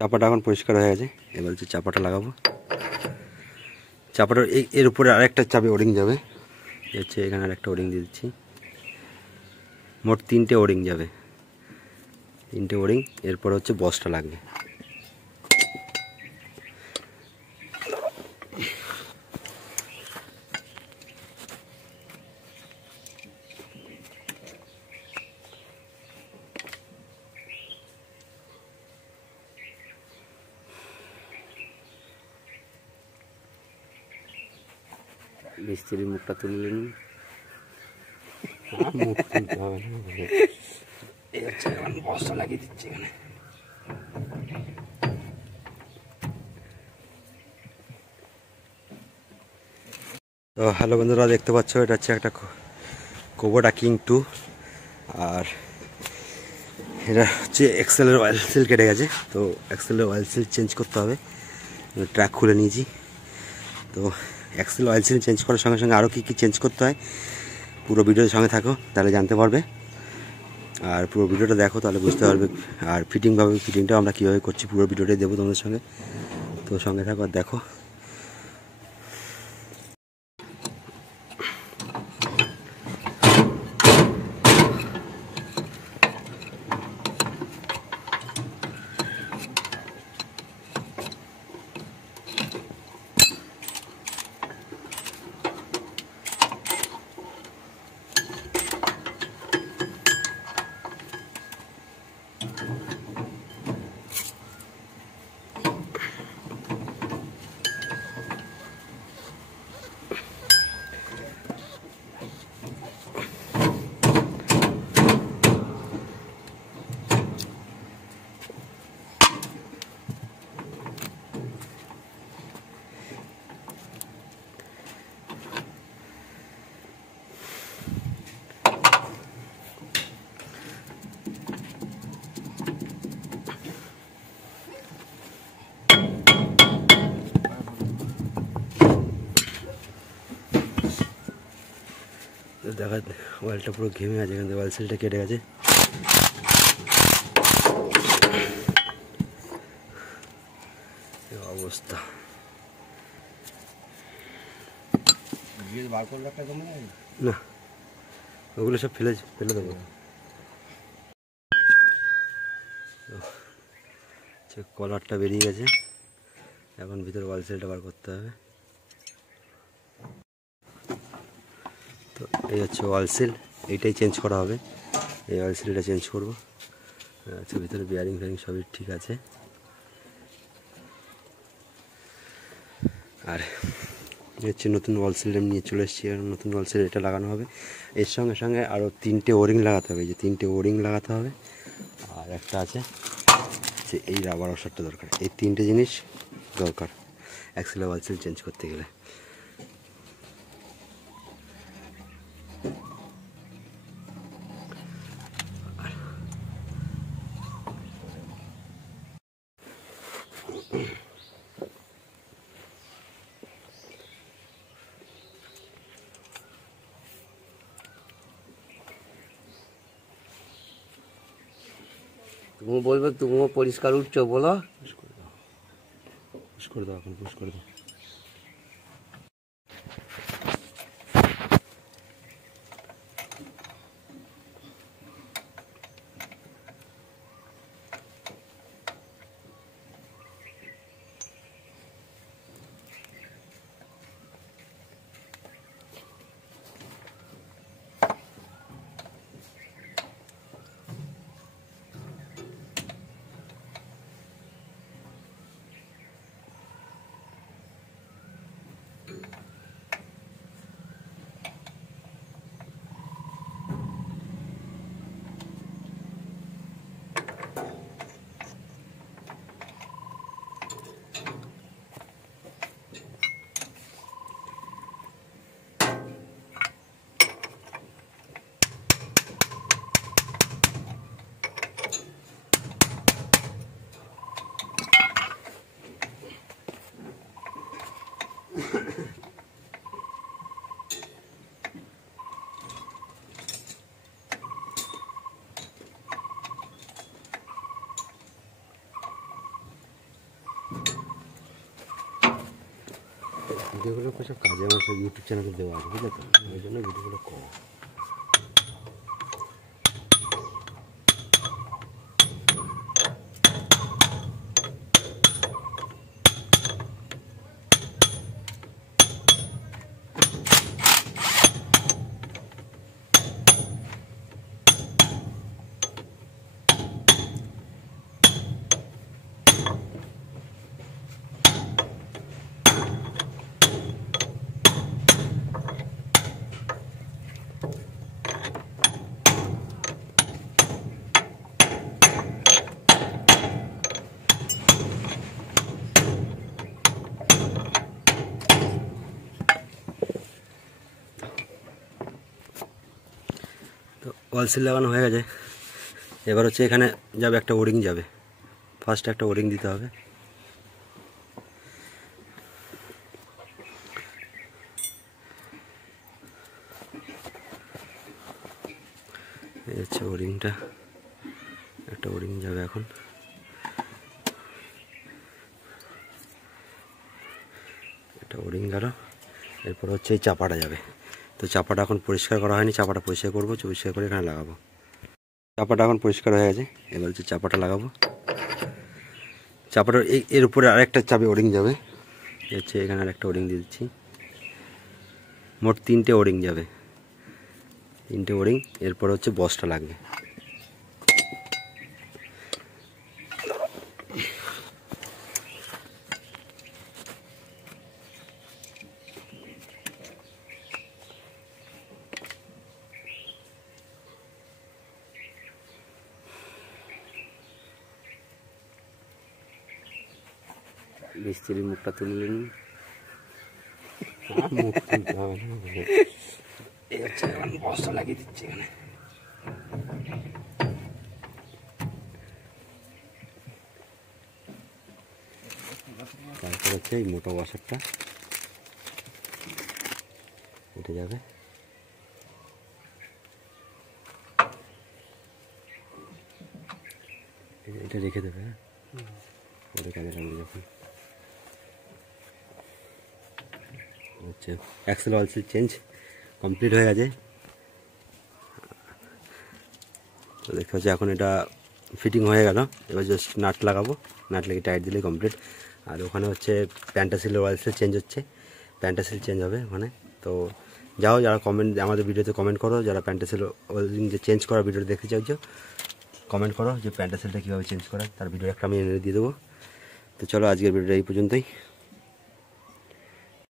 চাপাটা এখন পরিষ্কার হয়ে গেছে, এবার হচ্ছে চাপাটা লাগাবো। চাপাটার এর উপরে আরেকটা চাপে ওরিং যাবে, হচ্ছে এখানে আরেকটা ওরিং দিয়ে দিচ্ছি। মোট 3টে ওরিং যাবে, 3টে ওরিং। এরপর হচ্ছে বসটা লাগবে। মিস্ত্রির মুখটা তুলে নিন। মুখ তুলতে হবে না, এই হচ্ছে বসটা লাগিয়ে দিচ্ছি এখানে। তো হ্যালো বন্ধুরা, দেখতে পাচ্ছ এটা হচ্ছে একটা কোবোটা কিং 2, আর এটা হচ্ছে এক্সেলের অয়েল সিল কেটে গেছে, তো এক্সেলের অয়েল সিল চেঞ্জ করতে হবে। ট্র্যাক খুলে নিয়েছি, তো এক্সেল অয়েল সিল চেঞ্জ করার সঙ্গে সঙ্গে আরও কী কী চেঞ্জ করতে হয় পুরো ভিডিওর সঙ্গে থাকো, তাহলে জানতে পারবে। আর পুরো ভিডিওটা দেখো, তাহলে বুঝতে পারবে। আর ফিটিংটাও আমরা কীভাবে করছি পুরো ভিডিওটাই দেবো তোমাদের সঙ্গে, তো সঙ্গে থাকো আর দেখো। দেখা অয়েলটা পুরো ঘেমে আছে, এখান থেকে অয়েল সিলটা কেটে গেছে। অবস্থা না, ওগুলো সব ফেলে দেবো। কলারটা বেরিয়ে গেছে, এখন ভিতরে অয়েল সিলটা বার করতে হবে। তো এই হচ্ছে অয়েল সিল, এইটাই চেঞ্জ করা হবে। এই অয়েল সিলটা চেঞ্জ করবো। আচ্ছা, ভিতরে বিয়ারিং ফেয়ারিং সবই ঠিক আছে। আর হচ্ছে নতুন অয়েল সিল নিয়ে চলে এসেছি, আর নতুন অয়েল সিল এটা লাগানো হবে। এর সঙ্গে সঙ্গে আরও 3টে ওরিং লাগাতে হবে, যে 3টে ওরিং লাগাতে হবে। আর একটা আছে যে এই রাবার ওয়াশারটা দরকার। এই 3টে জিনিস দরকার অ্যাক্সেলের অয়েল সিল চেঞ্জ করতে গেলে। তুমি বলবে তুমিও পরিষ্কার উঠছো, বলো। পুশ করে দাও, এখন পুশ করে দাও। ভিডিওগুলো সব কাজে আমার সব ইউটিউব চ্যানেলে দেওয়া আছে, বুঝলে তো, ওই জন্য ভিডিওগুলো কম। তো ওয়াল সিল লাগানো হয়ে গেছে। এবার হচ্ছে এখানে যাবে একটা ওরিং যাবে, ফার্স্ট একটা ওরিং দিতে হবে। এই হচ্ছে ওরিংটা, একটা ওরিং যাবে এখন। একটা ওরিং গেল, এরপর হচ্ছে এই চাপাটা যাবে। তো চাপাটা এখন পরিষ্কার করা হয়নি, চাপাটা পরিষ্কার করবো, পরিষ্কার করে এখানে লাগাবো। চাপাটা এখন পরিষ্কার হয়ে গেছে, এবার হচ্ছে চাপাটা লাগাবো। চাপাটা এর উপরে আরেকটা চাপে ওরিং যাবে, হচ্ছে এখানে আরেকটা ওরিং দিয়ে দিচ্ছি। মোট 3টে ওরিং যাবে, 3টে ওরিং। এরপর হচ্ছে বসটা লাগবে। মিস্ত্রির মুখটা তুললেন, মুখ তুলতে হবে না, এই হচ্ছে এখন বসটা লাগিয়ে দিচ্ছি এখানে। তারপর হচ্ছে এই মোটা ওয়াশারটা এটা যাবে। এটা রেখে দেবে, হ্যাঁ, ওটা কাজে লাগবে যখন। হচ্ছে axle oil seal change complete হয়ে গেছে। তো দেখতে পাচ্ছি এখন এটা ফিটিং হয়ে গেল। এবার জাস্ট নাট লাগাবো, নাট লেগে টাইট দিলেই কমপ্লিট। আর ওখানে হচ্ছে প্যান্টাসিলের অয়েল সিল চেঞ্জ হচ্ছে, প্যান্টাসিল চেঞ্জ হবে ওখানে। তো যাও, যারা কমেন্ট আমাদের ভিডিওতে কমেন্ট করো, যারা প্যান্টাসিল অয়েল যে চেঞ্জ করার ভিডিও দেখতে চাইছো, কমেন্ট করো যে প্যান্টাসিলটা কীভাবে চেঞ্জ করা, তার ভিডিও একটা আমি এনে দিয়ে দেবো। তো চলো, আজকের ভিডিওটা এই পর্যন্তই।